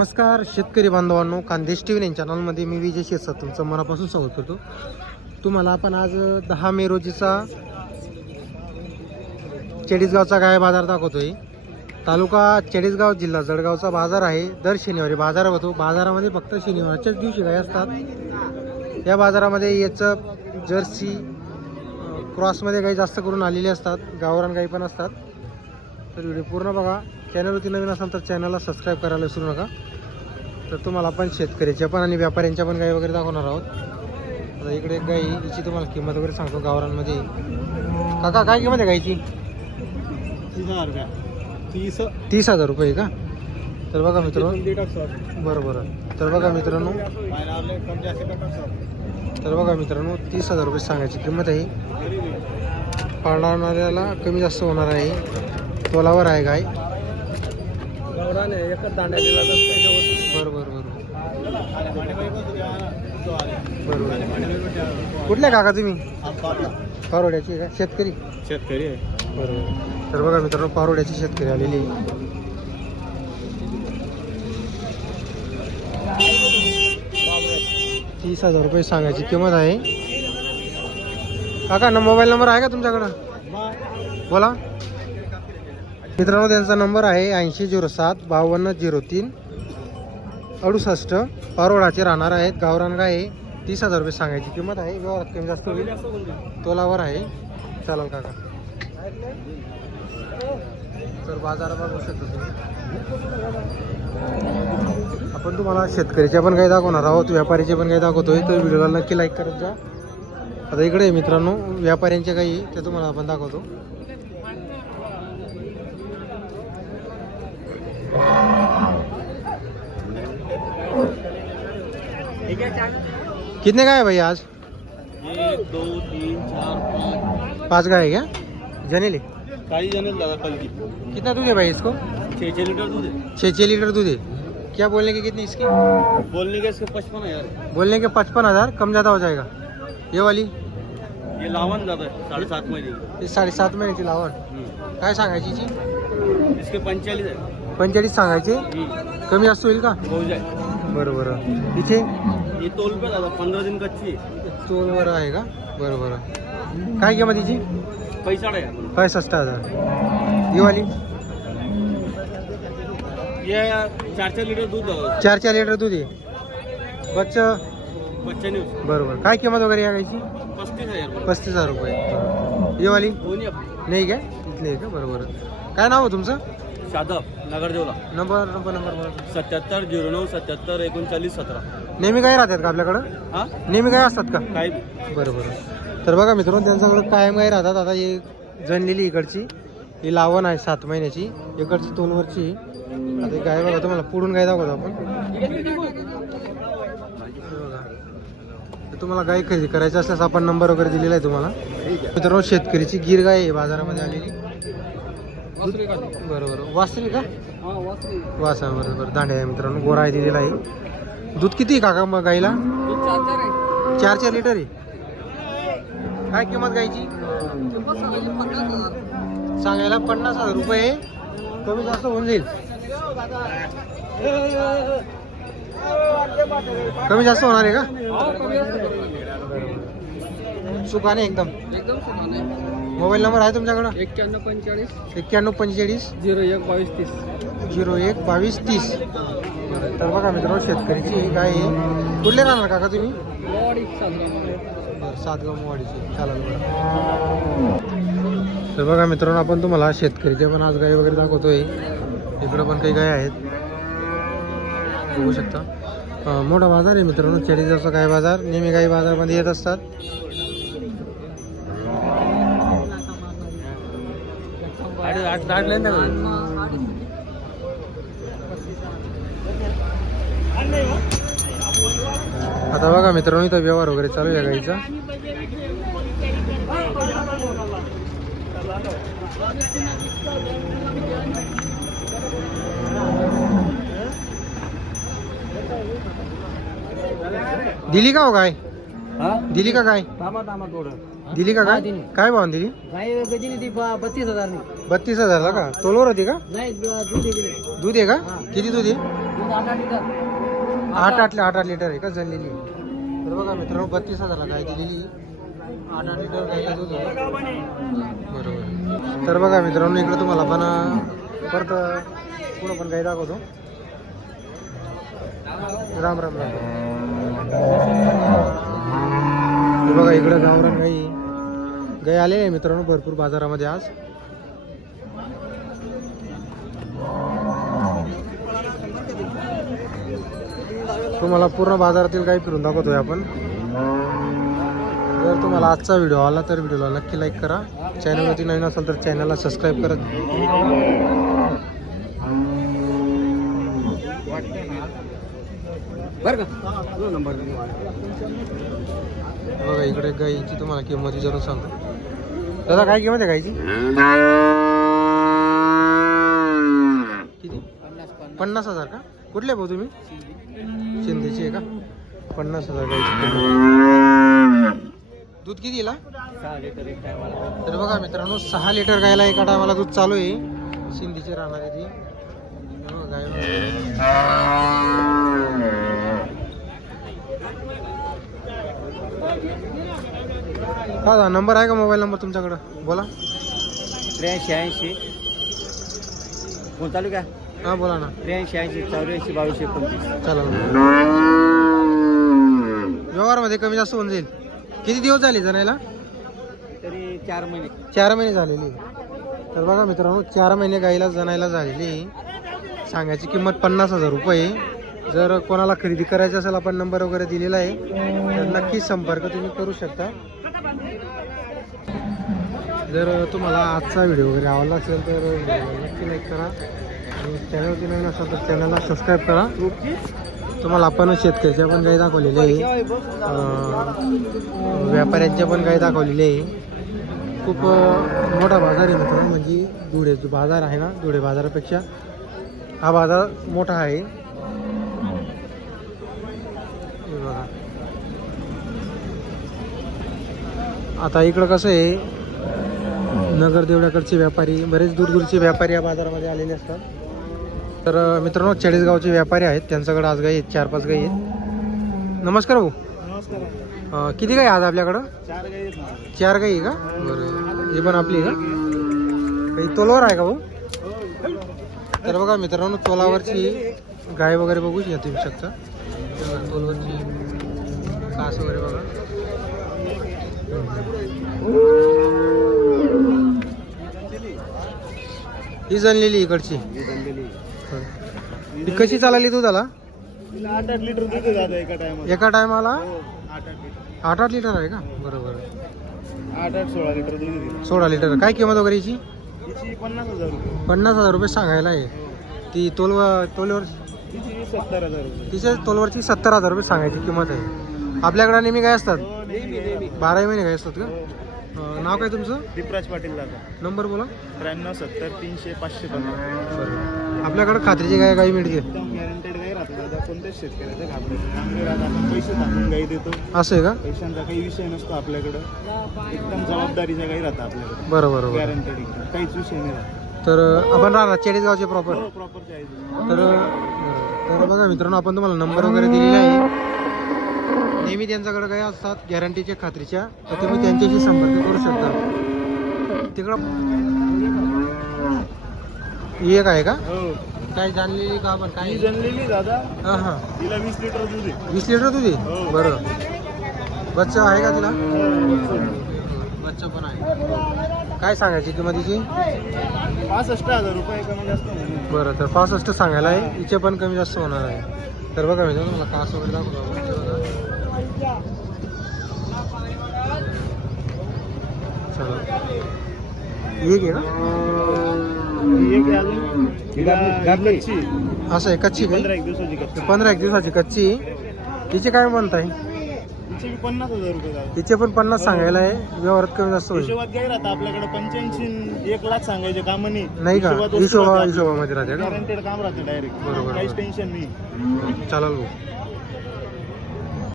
नमस्कार शेतकरी बांधवांनो खानदेश टी व्ही चॅनलमध्ये मी विजय शेसा तुमचं मनापासून स्वागत करतो. तुम्हाला आपण आज दहा मे रोजीचा चेडीसगावचा गाय बाजार दाखवतोय. तालुका चेडीसगाव जिल्हा जळगावचा बाजार आहे. दर शनिवारी बाजार होतो बाजारामध्ये फक्त शनिवारच्याच दिवशी गाय असतात. या बाजारामध्ये याचं जर्सी क्रॉसमध्ये गाई जास्त करून आलेली असतात. गावरान गाई पण असतात. तर व्हिडिओ पूर्ण बघा. चॅनलवरती नवीन असाल तर चॅनलला सबस्क्राईब करायला विसरू नका. तर तुम्हाला आपण शेतकऱ्याच्या पण आणि व्यापाऱ्यांच्या पण गाई वगैरे दाखवणार आहोत. आता इकडे एक गाई हिची तुम्हाला किंमत वगैरे सांगतो गावरांमध्ये काका काय किंमत आहे गाईची? तीस हजार रुपया. तीस तीस हजार रुपये का? तर बघा मित्रांनो. बरं बरं. तर बघा मित्रांनो. तर बघा मित्रांनो तीस हजार रुपये सांगायची किंमत आहे. पाळणाऱ्याला कमी जास्त होणार आहे. तोलावर आहे गाय. गौराने एकच दांड्या दिला तर बरं बरं बरं बरं बरं कुठल्या काका तुम्ही? पारोड्याची का? शेतकरी. शेतकरी आहे. बरोबर. तर बघा मित्रांनो पारोड्याची शेतकरी आलेली आहे. तीस हजार रुपये सांगायची किंमत आहे. काका न मोबाईल नंबर आहे का तुमच्याकडं? बोला. मित्रांनो त्यांचा नंबर आहे ऐंशी झिरो सात बावन्न झिरो तीन. अडुसष्ट. पारोडाचे राहणार आहेत. गावरान गाय आहे. तीस हजार रुपये सांगायची किंमत आहे. व्यवहारात कमी जास्त होईल. तोलावर आहे. चालेल काका. तर बाजार बघू शकतो तुम्ही. आपण तुम्हाला शेतकऱ्याच्या पण काही दाखवणार आहोत. व्यापाऱ्याचे पण काही दाखवतोय. तर व्हिडिओला नक्की लाईक करत जा. आता इकडे आहे मित्रांनो. व्यापाऱ्यांच्या काही आहे, ते तुम्हाला आपण दाखवतो. कितने गाय है भाई आज? एक दो तीन चार पाँच। पाँच गाय है क्या? जनेली जण दादा कल की। कितना दूध है भाई इसको? छः छः लीटर दूध है। छः छः लीटर दूध है। क्या बोलने की कितनी इसकी? बोलने के इसके पचपन है यार बोलने के पचपन हज़ार कम ज़्यादा हो जाएगा। ये वाली? ये लावन जाता है साढ़े सात महीने की। ये साडेसात महिन्याची लावण हम्म. काय सांगायची हिची इसके पंचालीस है। पंचेचाळीस सांगायचे. कमी जास्त होईल का? बरं बरं. इथे? ये तोल पे दादा पंद्रह दिन कच्ची आहे. का? बरं बरं. काय किंमत हिची पैसा यार पासष्ट हजार. ही वाली ये चार चार लीटर दूध चार चार लिटर दूध आहे. बच्चं? बच्चे बरोबर काय किंमत वगैरे या गायची पस्तीस है यार पस्तीस हजार रुपये. ही वाली नाही काय? इथली आहे का? बरोबर काय नाव आहे तुमचं? शादब नगर जेवला. नंबर नंबर नंबर सत्याहत्तर झिरो नऊ सत्याहत्तर एकोणचाळीस सतरा. नेहमी काय राहतात का आपल्याकडं? हा? नेहमी काय असतात का? काय? बरं बरं. तर बघा मित्रांनो त्यांच्याकडे कायम गाय राहतात? आता ही जनलेली इकडची. ही लावण आहे सात महिन्याची. इकडची तोलवरची आता गाय बघा तुम्हाला पुढून गाय दाखवतो आपण? तुम्हाला गाय खरेदी करायची असल्यास आपण नंबर वगैरे दिलेला आहे तुम्हाला. मित्रांनो शेतकरीची गिर गाय आहे बाजारामध्ये आलेली. बरं बरं वाचली का? वासा बरं बरं दांड्या आहे मित्रांनो. गोरा आहे दिलेला आहे. दूध किती आहे काका मग गाईला? चार चार लिटर आहे. काय किंमत गायची सांगायला पन्नास हजार रुपये. कमी जास्त होऊन जाईल. कमी जास्त होणार आहे का? सुखाने एकदम. मोबाईल नंबर आहे तुमच्याकडं? एक्क्याण्णव पंचेचाळीस. एक्क्याण्णव पंचेचाळीस. झिरो एक बावीस तीस. झिरो एक बावीस तीस. तर बघा मित्रांनो शेतकरीची ही गाय आहे. कुठले राहणार काका तुम्ही? बरं, सातगाव मोवाडीची चालेल बरं. तर बघा मित्रांनो आपण तुम्हाला शेतकरीचे पण आज गाय वगैरे दाखवतोय. इकडं पण काही गाय आहेत. बघू शकता. अं, मोठा बाजार आहे मित्रांनो चाळीसगावचा गाय बाजार. नेहमी गाई बाजारमध्ये येत असतात. आठ आठ लाईन आता बघा मित्रांनो इथं व्यवहार वगैरे चालू आहे गाईचा दिली का हो गाय? हा? दिली का गाय? थांबा थांबा थोडं. दिली का दिली. काय भाव दिली? गाय गजीने ती ब- बत्तीस हजार नाही बत्तीस हजारला का? तोलवर होती का? नाही दूध दिली दूध आहे का. किती दूध आहे? आठ आठ आठ आठ लिटर आहे का? जनलेली तर बघा मित्रांनो बत्तीस हजारला गाय दिलेली. आठ आठ लिटर गायचं दूध आहे. बरोबर. तर बघा मित्रांनो इकडे तुम्हाला पण अं, परत पुढं पण गाय दाखवतो. राम राम राम. हे बघा इकडं गावरान गाई. गाई आलेले आहे मित्रांनो भरपूर बाजारामध्ये आज. तुम्हाला पूर्ण बाजारातील काही फिरून दाखवतोय आपण. जर तुम्हाला आजचा व्हिडिओ आला तर व्हिडिओला नक्की लाईक करा. चॅनलवरती नवीन असेल तर चॅनलला सबस्क्राईब करत बरं का? नंबर बघा इकडे गाईची तुम्हाला किंमत विचारून सांगतो. दादा काय किंमत आहे गाईची? किती पन्नास हजार का? कुठले भाऊ तुम्ही? शिंदेची आहे का? पन्नास हजार गाईची दूध किती तर बघा मित्रांनो सहा लिटर गायला एका टायमाला दूध चालू आहे. शिंदीची राहणार आहे ती. हो, गाय हा नंबर आहे का मोबाईल नंबर तुमच्याकडं? बोला. त्र्याऐंशी ऐंशी. फोन चालू का? हां बोला ना. त्र्याऐंशी ऐंशी चौऱ्याऐंशी बावीस एकोणतीस चला व्यवहारमध्ये कमी जास्त होऊन जाईल. किती दिवस झाले जणायला? तरी चार महिने. चार महिने झालेली. तर बघा मित्रांनो चार महिने गाईला जणायला झालेली. सांगायची किंमत पन्नास हजार रुपये. जर कोणाला खरेदी करायची असेल आपण नंबर वगैरे दिलेला आहे. तर नक्कीच संपर्क तुम्ही करू शकता. जर तुम्हाला आजचा व्हिडिओ वगैरे आवडला असेल तर नक्की लाईक करा. आणि चॅनलवरती नवीन असाल तर चॅनलला सबस्क्राईब करा. तुम्हाला आपण शेतकऱ्याच्या पण काही दाखवलेले आहे. व्यापाऱ्यांच्या पण काही दाखवलेले आहे. खूप मोठा बाजार आहे मित्रांनो. म्हणजे धुळे जो बाजार आहे ना धुळे बाजारापेक्षा हा बाजार मोठा आहे. बघा. आता इकडं कसं आहे नगर देवळ्याकडचे व्यापारी बरेच दूरदूरचे व्यापारी या बाजारामध्ये आलेले असतात. तर मित्रांनो चाळीसगावचे व्यापारी आहेत. त्यांच्याकडे आज गाई आहेत चार पाच गाई आहेत. नमस्कार भाऊ. नमस्कार किती गाई आज आपल्याकडं? चार गाई आहे का? बरं. हे पण आपली आहे का? काही तोलावर आहे का भाऊ? तर बघा मित्रांनो तोलावरची गाय वगैरे बघू या तुम्ही शकता. हे तोलवरची कास वगैरे बघा. ही जनलेली इकडची. ही कशी चालली दुधाला आठ आठ लिटर दूध जातं एका टायमाला एका टायमाला? आठ आठ लिटर. आठ आठ लिटर आहे का? बरोबर आठ आठ सोळा लिटर दूध सोळा लिटर. काय किंमत वगैरे हिची? पन्नास हजार रुपये. पन्नास हजार रुपये सांगायला आहे. ती तोलव तोलवर तिची सत्तर हजार रुपये. तिच्या तोलवरची सत्तर हजार रुपये सांगायची किंमत आहे. आपल्याकडे नेहमी काय असतात? हो, बाराही महिने काय असतात का? हो. नाव काय तुमचं? दीपराज पाटील दादा. नंबर बोला. त्र्याण्णव सत्तर तीनशे पाचशे पन्नास. आपल्याकडे खात्रीची गाय गाई मिळते एकदम गॅरंटेड राहते दादा? कोणत्याच शेतकऱ्याचं घाबरायचं राहत आपण पैसे टाकून गाई देतो. असं आहे का? पैशांचा काही विषय नसतो आपल्याकडं. एकदम जबाबदारीच्या गाई राहतात आपल्याकडे. बरं बरं बरं. गॅरंटेड एकदम. काहीच विषय नाही राहत. तर आपण राहणार चाळीसगावचे प्रॉपर हो प्रॉपर चाळीस तर तर बघा मित्रांनो आपण तुम्हाला नंबर वगैरे दिलेला आहे. नेहमी त्यांच्याकडे काय असतात गॅरंटीच्या खात्रीच्या तर तुम्ही त्यांच्याशी संपर्क करू शकता. तिकडं ही एक आहे का? हो. काय जाणलेली का आपण? काय? ही जनलेली दादा. हां हां. तिला वीस लिटर दूध आहे. वीस लिटर तुझी हो. बरं. बच्चा आहे का तिला? हो. बच्चा पण आहे. काय सांगायची किंमतीची पासष्ट हजार रुपये कमी जास्त बरं तर पासष्ट सांगायला आहे. हिचे पण कमी जास्त होणार आहे. तर बघा मी तुम्हाला कास वगैरे दाखवतो. हे एक आहे ही आहे आहे. असं आहे कच्ची पंधरा काही एक दिवसाची कच्ची. पंधरा एक दिवसाची कच्ची. तिचे काय म्हणताय तिचे बी पन्नास हजार रुपये दादा तिचे पण पन्नास सांगायला आहे. व्यवहारात कमी जास्त होईल. हिशोबात गाई राहतं आपल्याकडे पंच्याऐंशी एक लाख सांगायचे काम नाही नाही का हिशोबा हिशोबामध्ये राहते गॅरंटेड काम राहते डायरेक्ट बरोबर, काहीच. टेन्शन नाही. चालेल भाऊ.